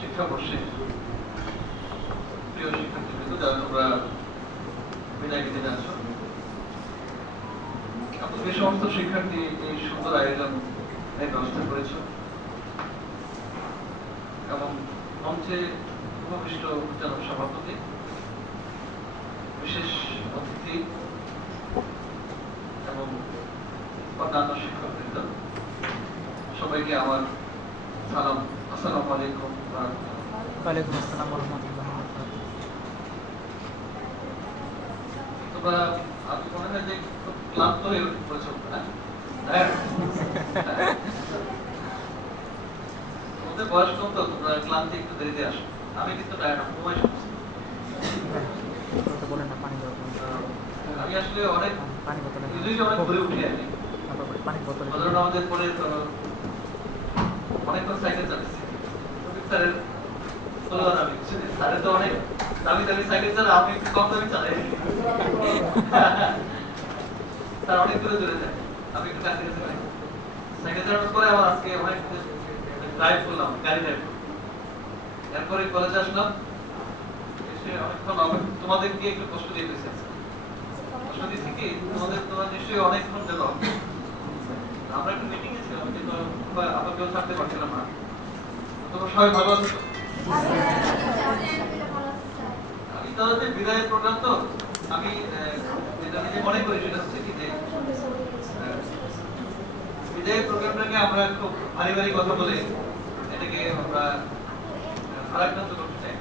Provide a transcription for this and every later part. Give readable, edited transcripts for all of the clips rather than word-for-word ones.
শিক্ষাবর্ষে প্রিয় শিক্ষার্থীবৃন্দ যারা তোমরা বিদায় নিতে যাচ্ছ, যে সমস্ত শিক্ষার্থী এই সুন্দর আয়োজন ব্যবস্থা করেছ এবং মঞ্চে উপবিষ্ট জনাব সভাপতি, বিশেষ অতিথি এবং অন্যান্য শিক্ষকবৃন্দ, সবাইকে আমার সালাম। আসসালামু আলাইকুম। ওয়ালাইকুম আসসালাম ওয়া রাহমাতুল্লাহি ওয়া বারাকাতুহু। তোমরা আজ মনে হয় যে খুব ক্লান্ত হয়ে পড়েছো না? তোমাদের বয়স কম তো, তোমরা ক্লান্তি একটু দেরিতে আসো। আমি কিন্তু টায়ার্ড, আমি ঘুমাই সমস্ত। বলেন না, পানি দাও। আমি আসলে অনেক পানি বোতল অনেক ঘুরে উঠি আর কি। পানি বোতল ধরুন আমাদের পরে অনেকক্ষণ সাইকেল চালাচ্ছি। স্যারের ফলোয়ার আমি, স্যারের তো অনেক দামি দামি সাইকেল চালা, আমি একটু কম দামি চালাই। স্যার অনেক দূরে দূরে যায়, আমি একটু কাছে কাছে যাই। সাইকেল চালানোর পরে আবার আজকে অনেক ড্রাইভ করলাম, গাড়ি ড্রাইভ করলাম। এরপরে কলেজে আসলাম, এসে অনেকক্ষণ তোমাদেরকে একটু কষ্ট দিয়ে দিয়েছি। কষ্ট দিয়েছি কি, তোমরা নিশ্চয়ই অনেকক্ষণ গেল। আমরা একটু মিটিং এ ছিলাম, কিন্তু আমাকেও ছাড়তে পারছিলাম না। তোমরা সবাই ভালো আছো? আমি তাদের বিদায়ের প্রোগ্রাম তো, আমি যেটা নিজে মনে করি সেটা হচ্ছে কি যে বিদায়ের প্রোগ্রামটাকে আমরা খুব ভারী ভারী কথা বলে এটাকে আমরা ভারাক্রান্ত করতে চাই।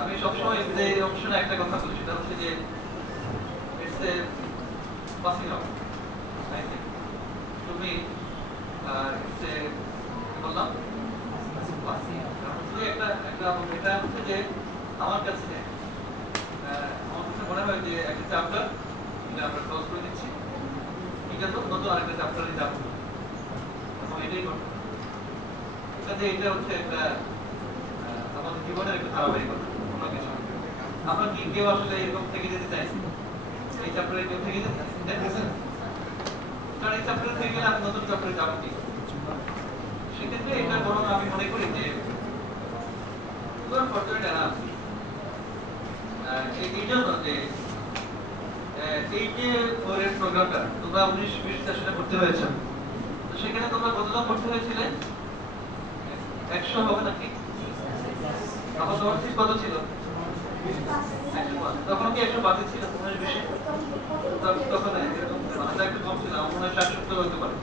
আমি সবসময় বিদায়ের অনুষ্ঠানে একটা কথা বলি, সেটা হচ্ছে যে ইটস এ পাসিং আউট। তুমি বললাম এটা হচ্ছে যে আমার কাছে মনে হয় যে একটা চ্যাপ্টার আমরা ক্লোজ করে দিচ্ছি, ঠিক আছে, নতুন আরেকটা চ্যাপ্টারে যাব এবং এটাই করতে কাজে এটা হচ্ছে একটা আমাদের জীবনের একটা ধারাবাহিকতা। কোনো কিছু আমরা কি কেউ আসলে এরকম থেকে যেতে চাইছি? এই চ্যাপ্টারে কেউ থেকে যেতে চাইছি? কারণ এই চ্যাপ্টারে থেকে গেলে আমি নতুন চ্যাপ্টারে যাবো কি? সেক্ষেত্রে এটা বরং আমি মনে করি যে এই জন্য যে এই যে পরের প্রোগ্রামটা তোমরা 19-20 সেশনে ভর্তি হয়েছ, তো সেখানে তোমরা কতজন ভর্তি হয়েছিলে? 100 হবে নাকি? তখন তোমার সিট কত ছিল? 105। তখন কি 105 ছিল 19-20? তখন এরকম মানে একটু কম ছিল, আমার মনে হয় 60-70 হতে পারে।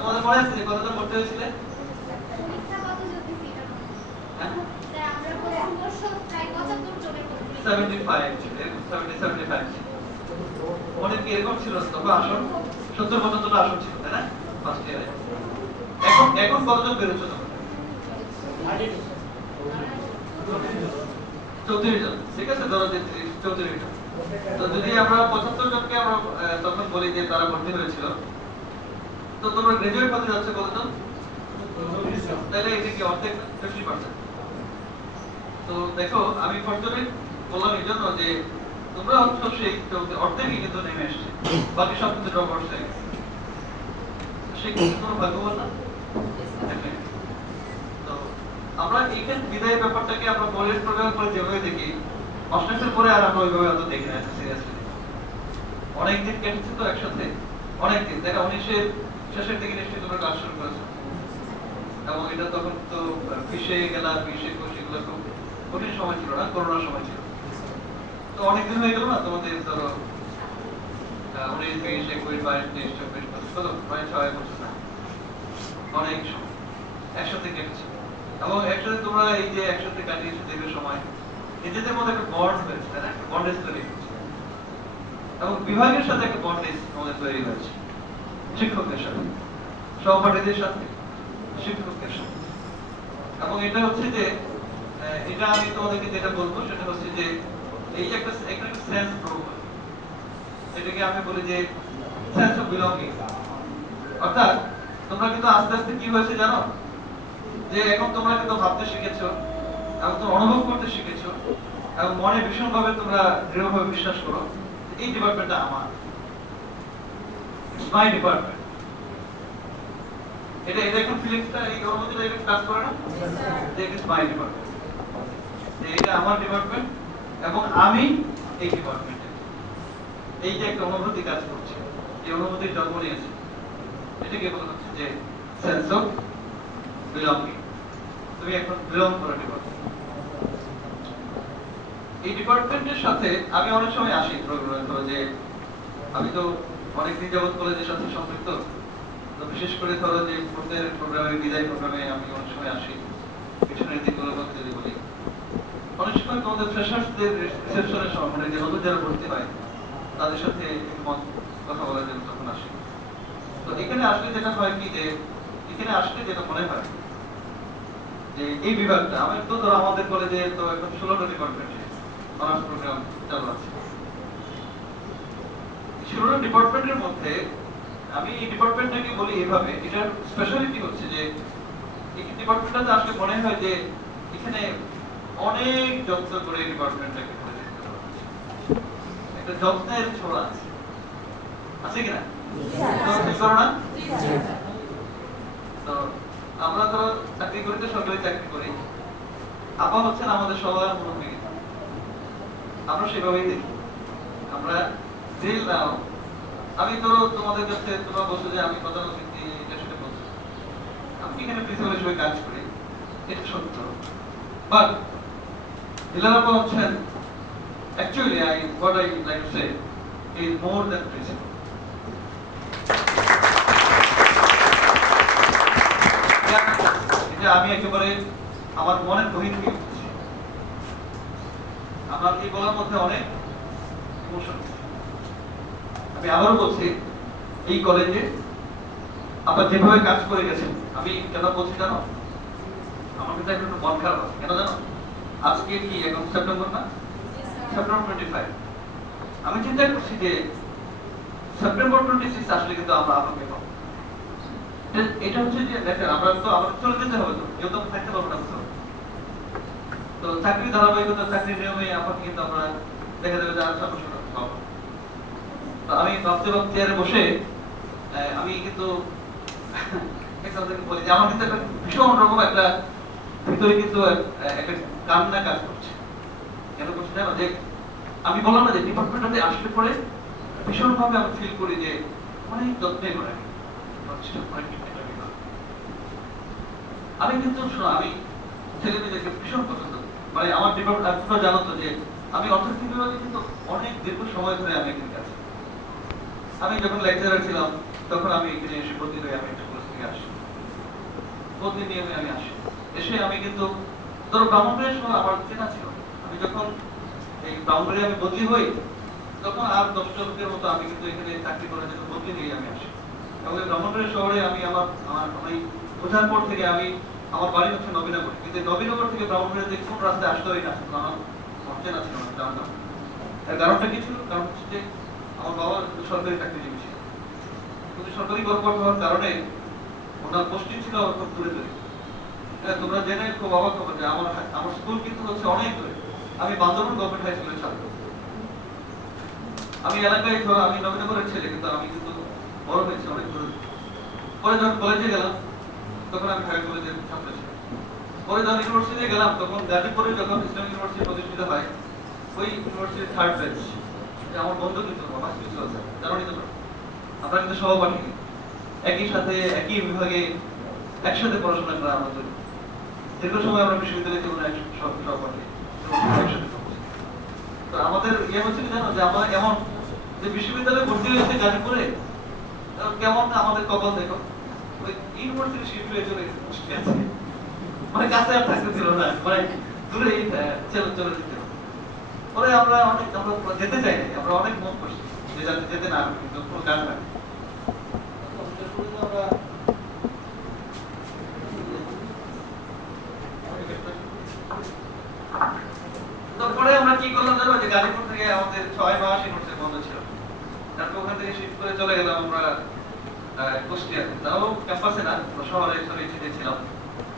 তোমাদের মনে আছে যে কতজন ভর্তি হয়েছিলে? অনেক এরকম ছিল, তখন আসন 70-75 আসন ছিল, তাই না? ফার্স্ট ইয়ারে। এখন কতজন বেরোচ্ছে তখন? 34 জন, ঠিক আছে, ধরো 34 জন। তো যদি আমরা 75 জনকে আমরা তখন বলি যে তারা ভর্তি হয়েছিল, তো তোমরা গ্রাজুয়েট হতে যাচ্ছে কতজন? তাহলে এটা কি অর্ধেক? 50%। তো দেখো, আমি ফরচুনেট বললাম এই জন্য যে তোমরা হচ্ছে সেই অর্ধেকই কিন্তু নেমে এসছে, বাকি সব কিন্তু ড্রপ আউট হয়ে গেছে। সে কিন্তু কোনো ভাগ্যবান না। তো আমরা এইখানে বিদায়ের ব্যাপারটাকে আমরা পরের প্রোগ্রাম করে যেভাবে দেখি, অষ্টমের পরে আর আমরা ওইভাবে অত দেখি না সিরিয়াসলি। অনেকদিন কেটেছে তো একসাথে, অনেকদিন দেখা 19-এর শেষের দিকে নিশ্চয়ই তোমরা ক্লাস শুরু করেছো, এবং এটা তখন তো 20-এ গেলা, 20-21 এগুলো খুব কঠিন সময় ছিল না, করোনার সময় ছিল। তো অনেকদিন হয়ে গেল না তোমাদের, ধরো 19-20-21-22-23-24 কত প্রায় 6 বছর না, অনেক সময় একসাথে কেটেছে। এবং একসাথে তোমরা এই যে একসাথে কাটিয়েছো দীর্ঘ সময়, নিজেদের মধ্যে একটা বন্ড হয়েছে, তাই না? একটা বন্ডেজ তৈরি হয়েছে, এবং বিভাগের সাথে একটা বন্ডেজ আমাদের তৈরি হয়েছে, শিক্ষকদের সাথে, সহপাঠীদের সাথে, শিক্ষকদের সাথে। এবং এটা হচ্ছে যে এটা আমি তোমাদেরকে যেটা বলবো সেটা হচ্ছে যে এই যে একটা সেন্স গ্রুপ, এটাকে আমি বলি যে সেন্স অফ বিলঙ্গিং। অর্থাৎ তোমরা কিন্তু আস্তে আস্তে কি হয়েছে জানো, যে এখন তোমরা কিন্তু ভাবতে শিখেছো এবং তোমরা অনুভব করতে শিখেছো এবং মনে ভীষণভাবে তোমরা দৃঢ়ভাবে বিশ্বাস করো এই ডিপার্টমেন্টটা আমার, মাই ডিপার্টমেন্ট। এটা এটা এখন ফিলিংসটা এই অনুভূতিটা এটা কাজ করে না যে ইট ইজ মাই ডিপার্টমেন্ট, যে এটা আমার ডিপার্টমেন্ট এবং আমি এই ডিপার্টমেন্টে, এই যে একটা অনুভূতি কাজ করছে, এই অনুভূতির জন্ম নিয়েছে, এটাকে বলা হচ্ছে যে সেন্স অফ বিলঙ্গিং। তুমি এখন বিলং করো ডিপার্টমেন্ট। এই ডিপার্টমেন্টের সাথে আমি অনেক সময় আসি, ধরো যে আমি তো অনেকদিন যাবত কলেজের সাথে সম্পৃক্ত, তো বিশেষ করে ধরো যে প্রত্যেক প্রোগ্রামে বিদায় প্রোগ্রামে আমি অনেক সময় আসি, পিছনের দিকগুলোর কথা যদি বলি, অনেক সময় তোমাদের ফ্রেশার্সদের রিসেপশনের সময় মানে যে নতুন যারা ভর্তি হয় তাদের সাথে একমত কথা বলার জন্য তখন আসি। তো এখানে আসলে যেটা হয় কি, যে এখানে আসলে যেটা মনে হয় যে এই বিভাগটা আমি তো ধরো আমাদের কলেজে তো এখন 16টা ডিপার্টমেন্টে অনার্স প্রোগ্রাম চালু আছে। 16টা ডিপার্টমেন্টের মধ্যে আমি এই ডিপার্টমেন্টটাকে বলি এইভাবে, এটার স্পেশালিটি হচ্ছে যে এই ডিপার্টমেন্টটাতে আসলে মনে হয় যে এখানে অনেক যত্ন করে এই ডিপার্টমেন্টটাকে পরিচালিত করা হচ্ছে, একটা যত্নের ছোঁয়া আছে, আছে কিনা? কি করো না? তো আমরা তো চাকরি করি, তো সরকারি চাকরি করি, আপা হচ্ছেন আমাদের সবার মুরব্বী, আমরা সেভাবেই দেখি। আমরা যে নাও, আমি তো তোমাদের কাছে তোমরা বলছো যে আমি প্রধান অতিথি, এটা সেটা বলছো, আমি এখানে প্রিন্সিপাল হিসেবে কাজ করি, এটা সত্য, বাট দিলারাপা হচ্ছেন actually what I like to say is more than principal. এটা আমি একেবারে আমার মনের গভীর থেকে বলছি, আমার এই বলার মধ্যে অনেক ইমোশন। আমি আবারও বলছি, এই কলেজে আপনার যেভাবে কাজ করে গেছেন, আমি কেন বলছি জানো, আমার কিন্তু একটু মন খারাপ আছে, কেন জানো? আজকে কি এখন সেপ্টেম্বর না, সেপ্টেম্বর 25, আমি চিন্তা করছি যে সেপ্টেম্বর 26 আসলে কিন্তু আমরা আপনাকে পাবো। এটা হচ্ছে যে দেখেন, আমরা তো আমাদের চলে যেতে হবে, তো কেউ তো থাকতে পারবো না। তো চাকরি ধারাবাহিকতা, চাকরির নিয়মে আপনাকে কিন্তু আমরা দেখা যাবে যে আর সমস্যা পাবো। তো আমি ভাবতে ভাবতে চেয়ারে বসে আমি কিন্তু বলি যে আমার কিন্তু একটা ভীষণ রকম একটা ভিতরে কিন্তু একটা কান্না কাজ করছে। কেন করছে জানো? যে আমি বললাম না যে ডিপার্টমেন্টটাতে আসলে পরে ভীষণ ভাবে আমি ফিল করি যে অনেক যত্নে করে আমি কিন্তু শোনো, আমি ছেলে মেয়েদেরকে ভীষণ পছন্দ করি। মানে আমার ডিপার্টমেন্ট তোমরা জানো তো যে আমি অর্থনীতি বিভাগে কিন্তু অনেক দীর্ঘ সময় ধরে আমি এখানে আছি। আমি যখন লেকচারার ছিলাম তখন আমি এখানে এসে ভর্তি হয়ে আমি একটা কলেজ থেকে আসি, ভর্তি নিয়মে আমি আসি, এসে আমি কিন্তু ধরো ব্রাহ্মণবাড়িয়ার সময় আমার চেনা ছিল, আমি যখন এই ব্রাহ্মণবাড়িয়া আমি বদলি হই তখন আর 10টা লোকের মতো আমি কিন্তু এখানে চাকরি করার জন্য বদলি নিয়ে আমি আসি। এবং এই ব্রাহ্মণবাড়িয়া শহরে আমি আমার আমি বোঝার পর থেকে আমি আমার বাড়ি হচ্ছে নবীনগর, কিন্তু নবীনগর থেকে ব্রাহ্মণবাড়িয়াতে কোন রাস্তায় আসতে হয় না আমার চেনা ছিল না, জানতাম। এর কারণটা কি ছিল? কারণ হচ্ছে যে আমার বাবা সরকারি চাকরিজীবী ছিল, কিন্তু সরকারি কর্মকর্তা হওয়ার কারণে ওনার পোস্টিং ছিল খুব দূরে দূরে। তোমরা জেনে খুব অবাক হবে যে আমার আমার স্কুল কিন্তু হচ্ছে অনেক দূরে, আমি বান্দরবান গভর্নমেন্ট হাই স্কুলের ছাত্র। আমি এলাকায় ধরো আমি নবীনগরের ছেলে, কিন্তু আমি কিন্তু বড় হয়েছি অনেক দূরে। পরে যখন কলেজে গেলাম তখন আমি ঢাকা কলেজের ছাত্র ছিলাম। পরে যখন ইউনিভার্সিটিতে গেলাম তখন গাজীপুরে যখন ইসলামিক ইউনিভার্সিটি প্রতিষ্ঠিত হয়, ওই ইউনিভার্সিটির থার্ড ব্যাচ আমার বন্ধু কিন্তু আমার প্রিন্সিপাল স্যার, জানোই তো আমরা কিন্তু সহপাঠী, একই সাথে একই বিভাগে একসাথে পড়াশোনা করা আমাদের দীর্ঘ সময় আমরা বিশ্ববিদ্যালয় জীবনে সহপাঠী একসাথে। তো আমাদের ইয়ে হচ্ছে জানো যে আমরা এমন যে বিশ্ববিদ্যালয়ে ভর্তি হয়েছে গাজীপুরে, কেমন আমাদের কপাল দেখো, ওই ইউনিভার্সিটি শিফট চলে গেছে, মানে কাছে আর থাকতে ছিল না, মানে দূরে চলে চলে যেতে। পরে আমরা অনেক আমরা যেতে চাই না, আমরা অনেক মন করছি যে যাতে যেতে না কিন্তু কোনো কাজ না। আমরা গাজীপুর থেকে আমাদের 6 মাস ইউনিভার্সিটি বন্ধ ছিল। তারপর ওখান থেকে শিফট করে চলে গেলাম আমরা কুষ্টিয়াতে। তাও ক্যাম্পাসে না, শহরে ছড়িয়ে ছিলাম।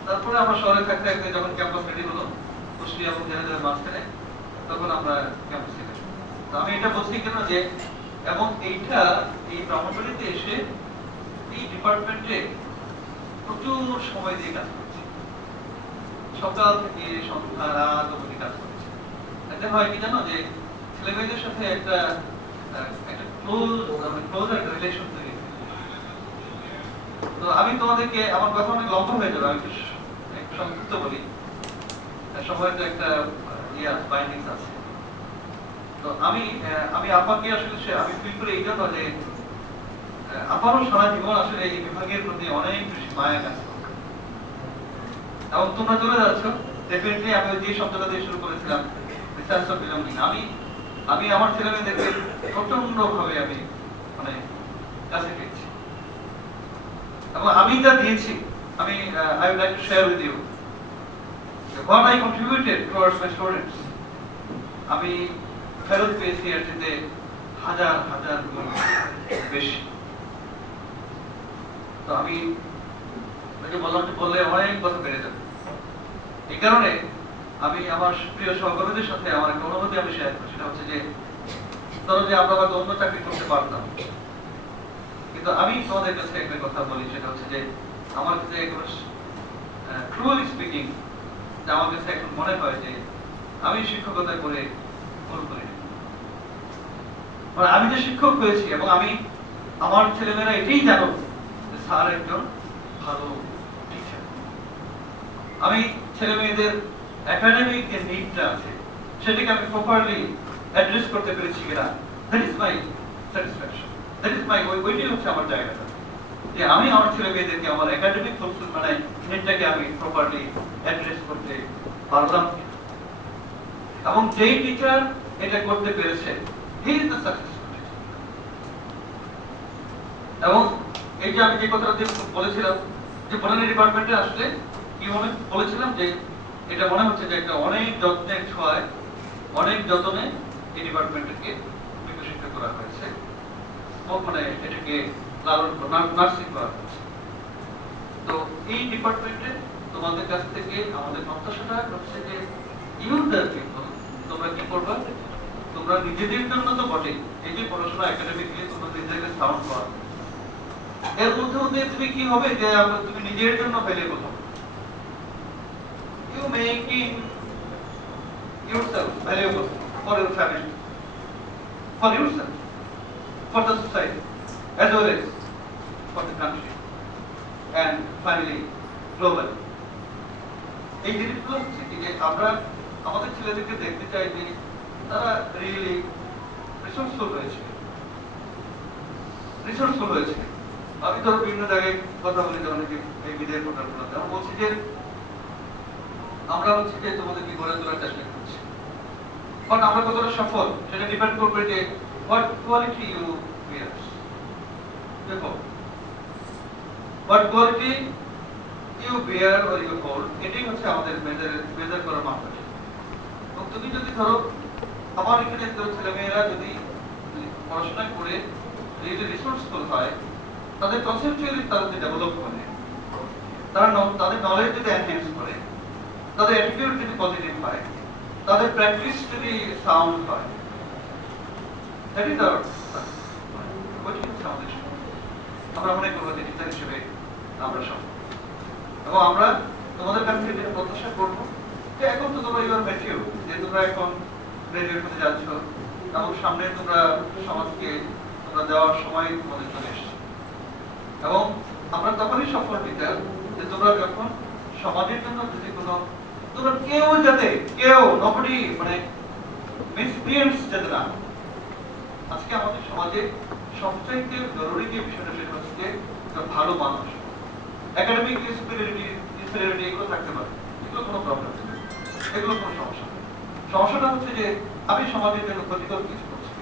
তারপরে আমরা শহরে থাকতে থাকতে যখন ক্যাম্পাস রেডি হলো কুষ্টিয়া এবং জেনারেলের মাঝখানে, তখন আমরা ক্যাম্পাসে গেলাম। তো আমি এটা বলছি কেন যে, এবং এইটা এই ব্রহ্মপুরিতে এসে এই ডিপার্টমেন্টে প্রচুর সময় দিয়ে কাজ করছি, সকাল থেকে সন্ধ্যা রাত অবধি কাজ করছি। এতে হয় কি জানো, যে ছেলেমেয়েদের সাথে একটা ক্লোজ একটা রিলেশন তৈরি হয়। তো আমি তোমাদেরকে, আমার কথা অনেক লম্বা হয়ে যাবে, আমি একটু সংক্ষিপ্ত বলি। সময়ের তো একটা বাইন্ডিংস আছে। তো আমি আপাকে আসলে আমি ফিল করি এই জন্য যে আপারও সারা জীবন আসলে এই বিভাগের প্রতি অনেক বেশি মায়া কাজ করে। এবং তোমরা চলে যাচ্ছ, ডেফিনেটলি আমি যে শব্দটা দিয়ে শুরু করেছিলাম, সেন্স অফ বিলঙ্গিং, আমি আমার ছেলেমেয়েদেরকে প্রচন্ড ভাবে আমি মানে কাছে পেয়েছি। এবং আমি যা দিয়েছি, আমি I would like to share with you what I contributed towards my students. আমি ফেরত পেয়েছি এর চেয়ে হাজার হাজার গুণ বেশি। তো আমি বললাম যে বললে অনেক কথা বেড়ে যাবে। এই কারণে আমি আমার প্রিয় সহকর্মীদের সাথে আমার একটা অনুভূতি আমি শেয়ার করি। সেটা হচ্ছে যে, ধরো যে আমরা হয়তো অন্য চাকরি করতে পারতাম, কিন্তু আমি তোমাদের কাছে একটা কথা বলি, সেটা হচ্ছে যে আমার কাছে ট্রুলি স্পিকিং, আমার কাছে এখন মনে হয় যে আমি শিক্ষকতা করে ভুল করিনি। মানে আমি যে শিক্ষক হয়েছি, এবং আমি আমার ছেলেমেয়েরা এটাই জানো যে স্যার একজন ভালো টিচার। আমি ছেলে মেয়েদের একাডেমিক যে নিডটা আছে, সেটাকে আমি প্রপারলি অ্যাড্রেস করতে পেরেছি কিনা, that is my satisfaction, that is my, ওইটাই হচ্ছে আমার জায়গাটা, যে আমি আমার ছেলে মেয়েদেরকে আমার একাডেমিক ফুলফিল মানে নিডটাকে আমি প্রপারলি অ্যাড্রেস করতে পারলাম। এবং যেই টিচার এটা করতে পেরেছে, he is the successful teacher. এবং এই যে আমি যে কথাটা বলেছিলাম যে বোটানি ডিপার্টমেন্টে আসলে কি বলেছিলাম যে এটা মনে হচ্ছে যে একটা অনেক যত্নের ছোঁয়ায়, অনেক যত্নে এই ডিপার্টমেন্টকে বিকশিত করা হয়েছে, মানে এটাকে নার্সিং করা হয়েছে। তো এই ডিপার্টমেন্টে তোমাদের কাছ থেকে আমাদের প্রত্যাশাটা হচ্ছে যে ইউ দ্য পিপল, তোমরা কি করবা, তোমরা নিজেদের জন্য তো বটে, এই যে পড়াশোনা একাডেমিকলি তোমরা নিজেদেরকে সাউন্ড করা, এর মধ্যে মধ্যে তুমি কি হবে যে তুমি নিজের জন্য ভ্যালুয়েবল হবে। You making yourself valuable for your family, for yourself, for the society, as well as for the country, and finally globally. এই জিনিসগুলো হচ্ছে কি যে আমরা আমাদের ছেলেদেরকে দেখতে চাই যে তারা রিয়েলি রিসোর্সফুল হয়েছে। আমি ধরো বিভিন্ন জায়গায় কথা বলি, যেমন এই বিদেশের প্রোগ্রামগুলোতে আমি বলছি যে আমরা হচ্ছে যে তোমাদেরকে গড়ে তোলার চেষ্টা করছি, কারণ আমরা কতটা সফল সেটা ডিপেন্ড করবে যে হোয়াট কোয়ালিটি ইউ বিয়ার। দেখো, what quality you bear or you hold, এটাই হচ্ছে আমাদের মেজার করার মাপকাঠি। এবং তুমি যদি ধরো আমার এখানে ছেলেমেয়েরা যদি পড়াশোনা করে রিয়েলি রিসোর্সফুল হয়, তাদের কনসেপচুয়ালি তারা যদি ডেভেলপ করে, তাদের নলেজ যদি এনহ্যান্স করে, তাদের অ্যাটিটিউড যদি পজিটিভ হয়, তাদের প্র্যাকটিস যদি সাউন্ড হয়, দ্যাট ইজ আওয়ার ওইটাই হচ্ছে আমাদের সফল। আমরা মনে করবো যে টিচার হিসেবে আমরা সফল। এবং আমরা তোমাদের কাছ থেকে যেটা প্রত্যাশা করবো যে এখন তো তোমরা ইউর ম্যাচিউর, যে তোমরা এখন গ্রাজুয়েট হতে যাচ্ছ, এবং সামনে তোমরা সমাজকে তোমরা দেওয়ার সময় তোমাদের চলে এসছে। এবং আমরা তখনই সফল টিচার যে তোমরা যখন সমাজের জন্য যদি কোনো, তোমরা কেউ নবডি মানে মিসক্রিয়েন্টস যাতে না। আজকে আমাদের সমাজে সবচাইতে জরুরি যে বিষয়টা, সেটা হচ্ছে যে ভালো মানুষ, একাডেমিক সুপিরিয়রিটি এগুলো থাকতে পারে, এগুলো কোনো প্রবলেম নেই, এগুলো কোনো সমস্যা নেই। সমস্যাটা হচ্ছে যে আমি সমাজের জন্য ক্ষতিকর কিছু করছি,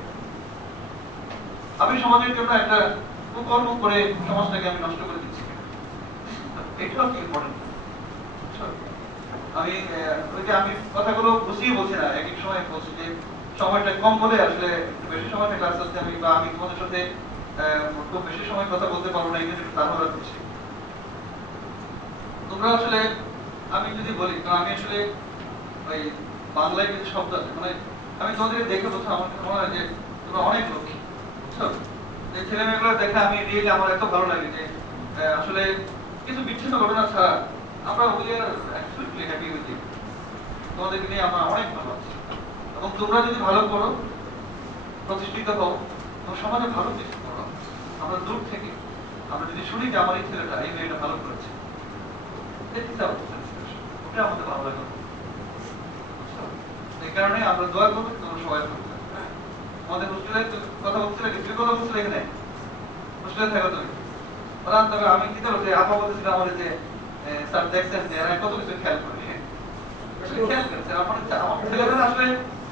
আমি সমাজের জন্য একটা কুকর্ম করে সমাজটাকে আমি নষ্ট করে দিচ্ছি, এটা হচ্ছে ইম্পর্টেন্ট। আমি ওই যে আমি কথাগুলো বুঝিয়ে বলছি না, এক এক সময় বলছি যে সময়টা কম বলে আসলে বেশি সময়টা ক্লাস হচ্ছে আমি তোমাদের সাথে খুব বেশি সময় কথা বলতে পারবো না, এই জন্য একটু তাড়াহুড়া করছি। তোমরা আসলে আমি যদি বলি, কারণ আমি আসলে ওই বাংলায় কিছু শব্দ আছে, মানে আমি তোমাদেরকে দেখে বলছি আমার কাছে মনে হয় যে তোমরা অনেক লক্ষ্মী, বুঝছো? এই ছেলে মেয়েগুলো দেখে আমি রিয়েলি আমার এত ভালো লাগে যে আসলে কিছু বিচ্ছিন্ন ঘটনা ছাড়া আমরা we are absolutely happy with you. তোমাদেরকে নিয়ে আমরা অনেক ভালো আছি, এবং তোমরা যদি ভালো করো, প্রতিষ্ঠিত হও, এবং সমাজে ভালো কিছু করো, আমরা দূর থেকে আমরা যদি শুনি যে আমার এই ছেলেটা এই মেয়েটা ভালো করেছে, ওটা আমাদের ভালো লাগে। এই কারণে আমরা দোয়া করবো তোমরা সবাই ভালো থাকো। আমাদের হোস্টেলে কথা বলছিলে, কিছু কথা বলছিলে এখানে হোস্টেলে থাকো তুমি বললাম, তবে আমি কি করবো যে আপা বলতেছিলাম আমাদের যে স্যার দেখছেন যে এরা কত কিছু খেয়াল করে, খেয়াল করেছে আমার ছেলেমেয়েরা আসলে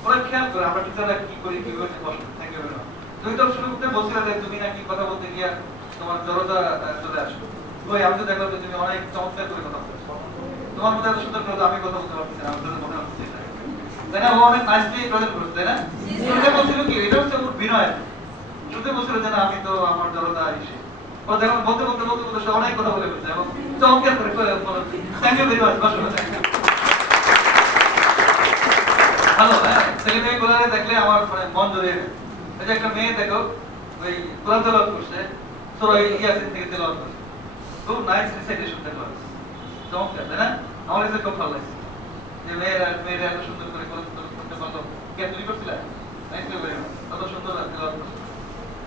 ওরা খেয়াল করে আমরা টিচাররা কি করি কি করছি। Thank you very much. তুমি তো শুরু করতে বলছিলে যে তুমি নাকি কথা বলতে গিয়া তোমার জড়তা চলে আসবে। ওই আমি তো দেখলাম যে তুমি অনেক চমৎকার করে কথা বলছো, তোমার মধ্যে এত সুন্দর করে আমি কথা বলতে পারছি না, আমাদের মনে হচ্ছে তাই না? ও অনেক নাইসলি প্রেজেন্ট করছে, তাই না? শুরুতে বলছিল কি এটা হচ্ছে ওর বিনয়, শুরুতে বলছিল যে না আমি তো আমার জড়তা এসে ও দেখুন বলতে বলতে বলতে বলতে সে অনেক কথা বলে ফেলছে এবং চমৎকার করে থ্যাংক ইউ ভেরি মাচ। বসো ভালো। হ্যাঁ, ছেলে মেয়ে গুলারে দেখলে আমার মানে মন জড়িয়ে যায়। এই যে একটা মেয়ে দেখো ওই কোরআন তেলাওয়াত করছে, সূরা ইয়াসিন থেকে তেলাওয়াত করছে, খুব নাইস রিসাইটেশন তেলাওয়াত, চমৎকার, তাই না? আমার কাছে খুব ভালো লাগছে যে মেয়েরা এত সুন্দর করে কোরআন তেলাওয়াত করতে পারলো। কে তুমি করছিলে? Thank you very much. কত সুন্দর তেলাওয়াত করছে,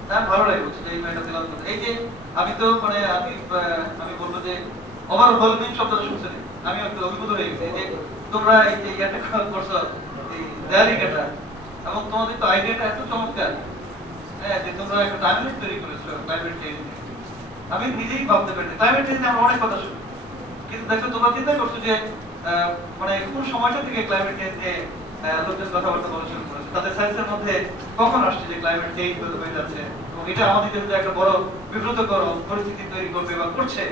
তার ভালো লাগে বুঝছি যে এই মেয়েটা তেলাওয়াত করছে। এই যে আমি তো মানে আমি বলবো যে ওভারওয়েলমিং শব্দটা শুনছি, আমি একটু অভিভূত হয়ে গেছি। এই যে তোমরা এই যে ইয়াটা করছো দেয়ালিকাটা, এবং তোমাদের তো আইডিয়াটা এত চমৎকার, হ্যাঁ, যে তোমরা একটা টাইমলাইন তৈরি করেছো ক্লাইমেট চেঞ্জ। আমি নিজেই ভাবতে পারি ক্লাইমেট চেঞ্জ আমরা অনেক কথা শুনি, কিন্তু দেখো তোমরা চিন্তা করছো যে মানে কোন সময়টা থেকে ক্লাইমেট চেঞ্জ নিয়ে লোকজন কথাবার্তা বলা শুরু করেছে, তাদের সায়েন্সের মধ্যে কখন আসছে যে ক্লাইমেট চেঞ্জ হয়ে যাচ্ছে, এবং এটা আমাদের জন্য একটা বড় বিব্রতকর পরিস্থিতি তৈরি করবে বা করছে।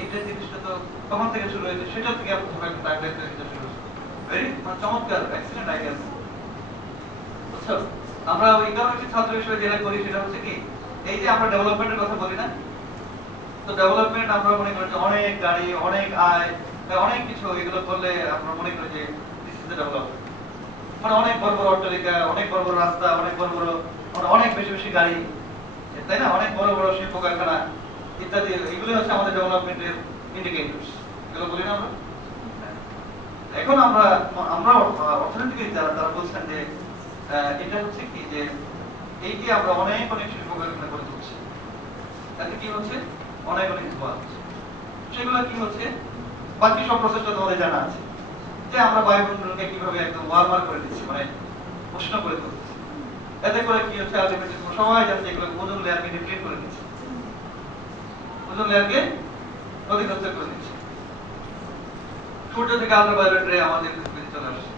এইটা জিনিসটা তো কখন থেকে শুরু হয়েছে, সেটা থেকে তোমরা একটা টাইমলাইন তৈরি করতে শুরু করছো। ভেরি চমৎকার, এক্সিলেন্ট আইডিয়া। বুঝছো, আমরা ইকোনমিক্স ছাত্র হিসেবে যেটা করি সেটা হচ্ছে কি, এই যে আমরা ডেভেলপমেন্টের কথা বলি না, তো ডেভেলপমেন্ট আমরা মনে করি যে অনেক গাড়ি, অনেক আয়, অনেক কিছু, এগুলো করলে আমরা মনে করি যে দিস ইজ দ্য ডেভেলপমেন্ট। মানে অনেক বড় বড় অট্টালিকা, অনেক বড় বড় রাস্তা, অনেক বড় বড় অনেক বেশি বেশি গাড়ি, তাই না? অনেক বড় বড় শিল্প কারখানা ইত্যাদি, এগুলো হচ্ছে আমাদের ডেভেলপমেন্টের ইন্ডিকেটরস, এগুলো বলি না আমরা। এখন আমরা অর্থনীতিবিদ যারা বলছেন যে এটা হচ্ছে কি, যে এই যে আমরা অনেক অনেক শিল্প কারখানা করে তুলছি, তাতে কি হচ্ছে, অনেক অনেক ধোঁয়া হচ্ছে। সেগুলো কি হচ্ছে, বাকি সব প্রসেসটা তোমাদের জানা আছে, যে আমরা বায়ুমণ্ডলকে কিভাবে একদম ওয়ার্মার করে দিচ্ছি, মানে উষ্ণ করে তুলছি। এতে করে কি হচ্ছে, আলটিমেটলি সবাই জানছে এগুলো ওজোন লেয়ারকে ডিপ্লিট করে দিচ্ছে, ওজোন লেয়ারকে ক্ষতিগ্রস্ত করে দিচ্ছে। সূর্য থেকে আল্ট্রাভায়োলেট রে আমাদের পৃথিবীতে চলে আসছে,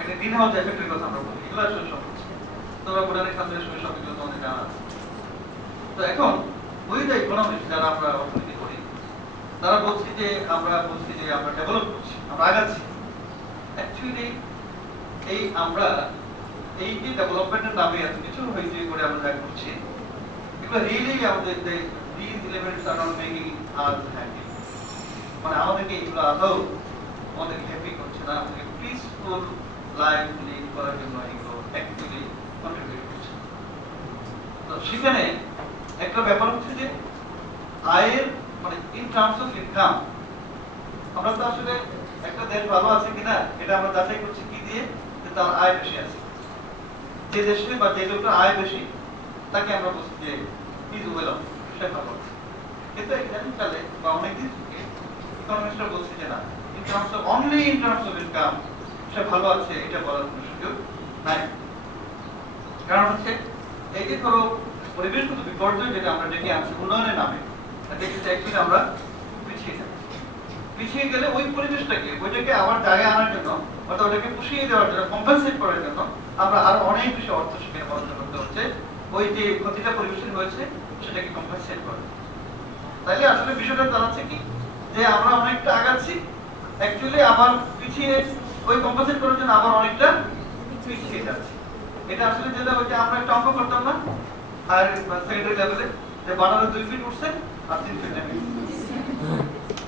একটা গ্রিন হাউস এফেক্টের কথা আমরা বলি, এগুলো আসলে সব হচ্ছে। তোমরা বোটানিক ছাত্রের সময় সবগুলো তোমাদের জানা আছে। তো এখন ওই যে ইকোনমিক্স যারা আমরা অর্থনীতি করি, তারা বলছি যে আমরা ডেভেলপ করছি, আমরা আগাচ্ছি। অ্যাকচুয়ালি এই আমরা এই যে ডেভেলপমেন্টের নামে এত কিছু হয়েছে করে আমরা যা করছি, এগুলো রিয়েলি আমাদের these elements are not making us happy। মানে আমাদেরকে এগুলো আদৌ আমাদের হ্যাপি করছে না, আমাদেরকে পিসফুল লাইফ লিড করার জন্য এগুলো অ্যাকচুয়ালি কন্ট্রিবিউট করছে। তো সেখানে একটা ব্যাপার হচ্ছে যে আয়ের, মানে ইন টার্মস অফ ইনকাম, আমরা তো আসলে একটা দেশ ভালো আছে কিনা এটা আমরা যাচাই করছি কি দিয়ে, যে তার আয় বেশি আছে। যে দেশে বা যে লোকটার আয় বেশি তাকে আমরা বলছি যে ইজ ওয়েল অফ, সে ভালো আছে। কিন্তু ইকোনমিক্যালি বা অনেকদিন থেকে ইকোনমিক্সরা বলছে যে না, in terms of only in terms of income সে ভালো আছে, এটা বলার কোনো সুযোগ নাই। কারণ হচ্ছে এই যে ধরো পরিবেশগত বিপর্যয় যেটা আমরা ডেকে আনছি উন্নয়নের নামে, দেখেছি অ্যাকচুয়ালি আমরা পিছিয়ে গেলে ওই পরিবেশটাকে ওইটাকে আবার জায়গায় আনার জন্য, অর্থাৎ ওটাকে পুষিয়ে দেওয়ার জন্য, কম্পেনসেট করার জন্য আমরা আরো অনেক বেশি অর্থ সেখানে বরাদ্দ করতে হচ্ছে, ওই যে ক্ষতিটা পরিবেশের হয়েছে সেটাকে কম্পেনসেট করা। তাইলে আসলে বিষয়টা দাঁড়াচ্ছে কি, যে আমরা অনেকটা আগাচ্ছি, অ্যাকচুয়ালি আবার পিছিয়ে ওই কম্পেনসেট করার জন্য আবার অনেকটা পিছিয়ে যাচ্ছে। এটা আসলে যেটা ওই যে আমরা একটা অঙ্ক করতাম না হায়ার সেকেন্ডারি লেভেলে যে বানানো 2 ফিট উঠছে আর 3 ফিট নেমে গেছে।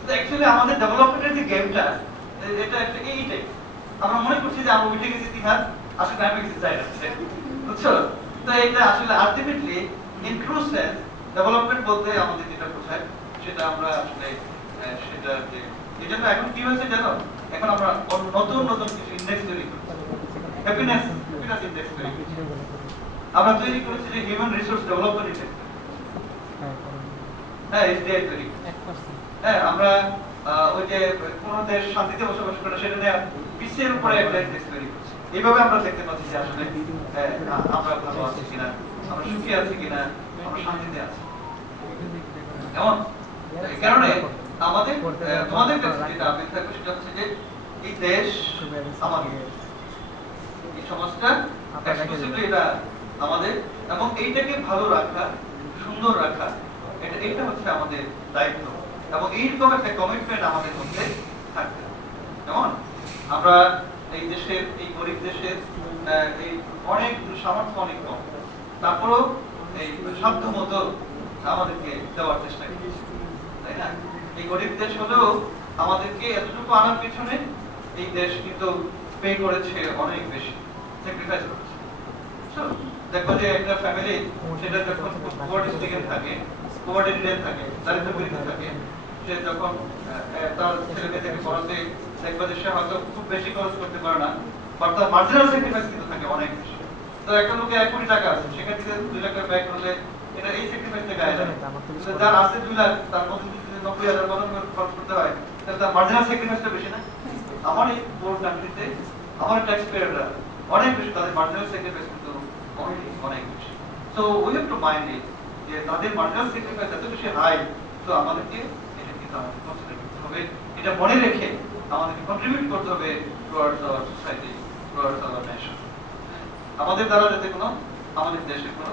তো অ্যাকচুয়ালি আমাদের ডেভেলপমেন্টের যে গেমটা এটা একটা এইটাই আমরা মনে করছি যে আমরা উঠে গেছি 3 হাত আসলে নেমে গেছি 4 হাত বুঝছো? তো এটা আসলে ultimately in true sense development বলতে আমাদের যেটা বোঝায় সেটা আমরা আসলে সেটা যে এই জন্য এখন কি হয়েছে জানো, এখন আমরা নতুন নতুন কিছু ইন্ডেক্স তৈরি করছি, হ্যাপিনেস ইন্ডেক্স তৈরি করছি, আমরা তৈরি করেছি যে হিউম্যান রিসোর্স ডেভেলপমেন্ট ইন্ডেক্স, হ্যাঁ এসডিআই তৈরি করছি। হ্যাঁ আমরা ওই যে কোন দেশ শান্তিতে বসবাস করে সেটা নিয়ে বিশ্বের উপরে একটা ইন্ডেক্স তৈরি করছি। এইভাবে আমরা দেখতে পাচ্ছি যে আসলে আমরা ভালো আছি কিনা, আমরা সুখী আছি কিনা, আমরা শান্তিতে আছি। এমন এই কারণে আমাদের তোমাদের কাছে যেটা আবেদন থাকবে সেটা হচ্ছে যে এই দেশ আমাদের, এই সমাজটা এক্সক্লুসিভলি এটা আমাদের, এবং এইটাকে ভালো রাখা, সুন্দর রাখা, এটা হচ্ছে আমাদের দায়িত্ব, এবং এইরকম একটা কমিটমেন্ট আমাদের মধ্যে থাকবে। যেমন আমরা এই দেশের, এই গরিব দেশের এই অনেক সামর্থ্য অনেক কম, তারপরেও এই সাধ্য মতো আমাদেরকে দেওয়ার চেষ্টা করি, তাই না? এই গরিব দেশ হলেও আমাদেরকে এতটুকু আনার পিছনে এই দেশ কিন্তু পে করেছে অনেক বেশি, স্যাক্রিফাইস করেছে। দেখো যে একটা ফ্যামিলি সেটা যখন পোভার্টি স্ট্রিকেন থাকে, পোভার্টি রিলেন থাকে, দারিদ্র্য পীড়িত থাকে, সে যখন তার ছেলে মেয়েদেরকে পড়াতে দেখবে যে সে হয়তো খুব বেশি খরচ করতে পারে না, বাট তার মার্জিনাল স্যাক্রিফাইস কিন্তু থাকে অনেক বেশি। তো একটা লোকে 1 কোটি টাকা আছে, সেখান থেকে 2 লাখ টাকা ব্যয় করলে এটা এই স্যাক্রিফাইস থেকে আয় না। যার আছে 2 লাখ, তার মধ্যে যদি 90,000 খরচ করতে হয়, তাহলে তার মার্জিনাল স্যাক্রিফাইসটা বেশি না? আমার এই পোর কান্ট্রিতে আমার ট্যাক্স পেয়াররা অনেক বেশি, তাদের মার্জিনাল স্যাক্রিফাইস কিন্তু অনেক বেশি। So we have to mind it যে তাদের মার্জিনাল স্যাক্রিফাইস এত বেশি হাই, তো আমাদেরকে এটা কিন্তু আমাদের কনসিডার করতে হবে, এটা মনে রেখে আমাদেরকে কন্ট্রিবিউট করতে হবে towards our society, towards hour nation. আমাদের দ্বারা যাতে কোনো, আমাদের দেশের কোনো,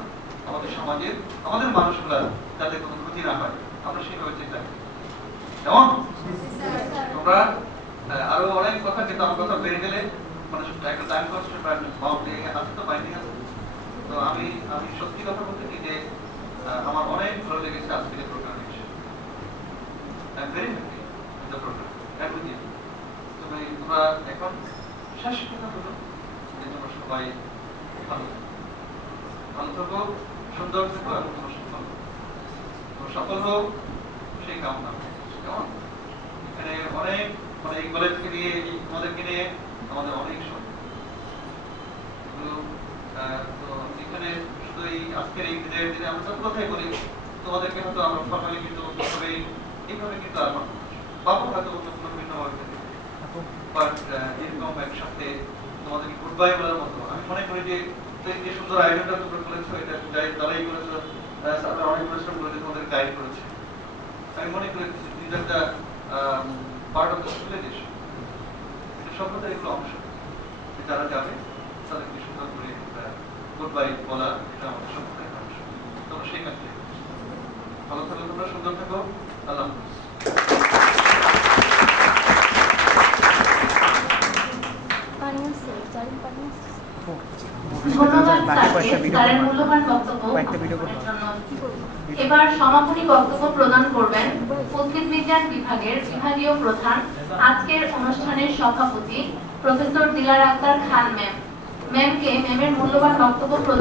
আমাদের সমাজের, আমাদের মানুষগুলা যাতে কোনো ক্ষতি না হয়, আমরা সেভাবে চিন্তা করি। যেমন তোমরা আরো অনেক কথা, কিন্তু আমার কথা বেড়ে গেলে মানে একটা টাইম কনস্ট্রেন্ট বা বাউন্ডারি আছে, তো বাইন্ডিং আছে। তো আমি সত্যি কথা বলতে কি যে আমার অনেক ভালো লেগেছে আজকের এই প্রোগ্রামে এসে। I am very happy with the programme and with you. তোমরা এখন শেষ কথা হলো যে তোমরা সবাই ভালো থাকো, সুন্দর থাকো, এবং তোমরা সফল হোক সেই কামনা। কেমন? এখানে অনেক মানে এই কলেজকে নিয়ে, তোমাদেরকে নিয়ে আমাদের অনেক স্বপ্ন। তো এখানে শুধু এই আজকের এই বিদায়ের দিনে আমরা সব কথাই বলি, তোমাদেরকে হয়তো আমরা ফর্মালি কিন্তু এইভাবে কিন্তু আর বাবু হয়তো অন্য কোনো ভিন্নভাবে, বাট এরকম একসাথে তোমাদেরকে গুড বাই বলার মতো আমি মনে করি যে যে সুন্দর আয়োজনটা তোমরা করেছো, এটা যারাই করেছো তারা অনেক পরিশ্রম করেছে, তোমাদের গাইড করেছে। আমি মনে করি দিস একটা পার্ট অফ দ্য সিভিলাইজেশন, এটা সভ্যতার এগুলো অংশ। যারা যাবে তাদেরকে সুন্দর করে গুড বাই বলা, এটা আমাদের সভ্যতার অংশ। তোমরা সেই কাজে ভালো থাকো, তোমরা সুন্দর থাকো। আল্লাহ হাফেজ। ধন্যবাদ স্যারকে স্যারের মূল্যবান বক্তব্য জন্য। এবার সমাপনী বক্তব্য প্রদান করবেন উদ্ভিদ বিজ্ঞান বিভাগের বিভাগীয় প্রধান, আজকের অনুষ্ঠানের সভাপতি প্রফেসর দিলারা আক্তার খান ম্যাম। ম্যামকে ম্যামের মূল্যবান বক্তব্য প্রদান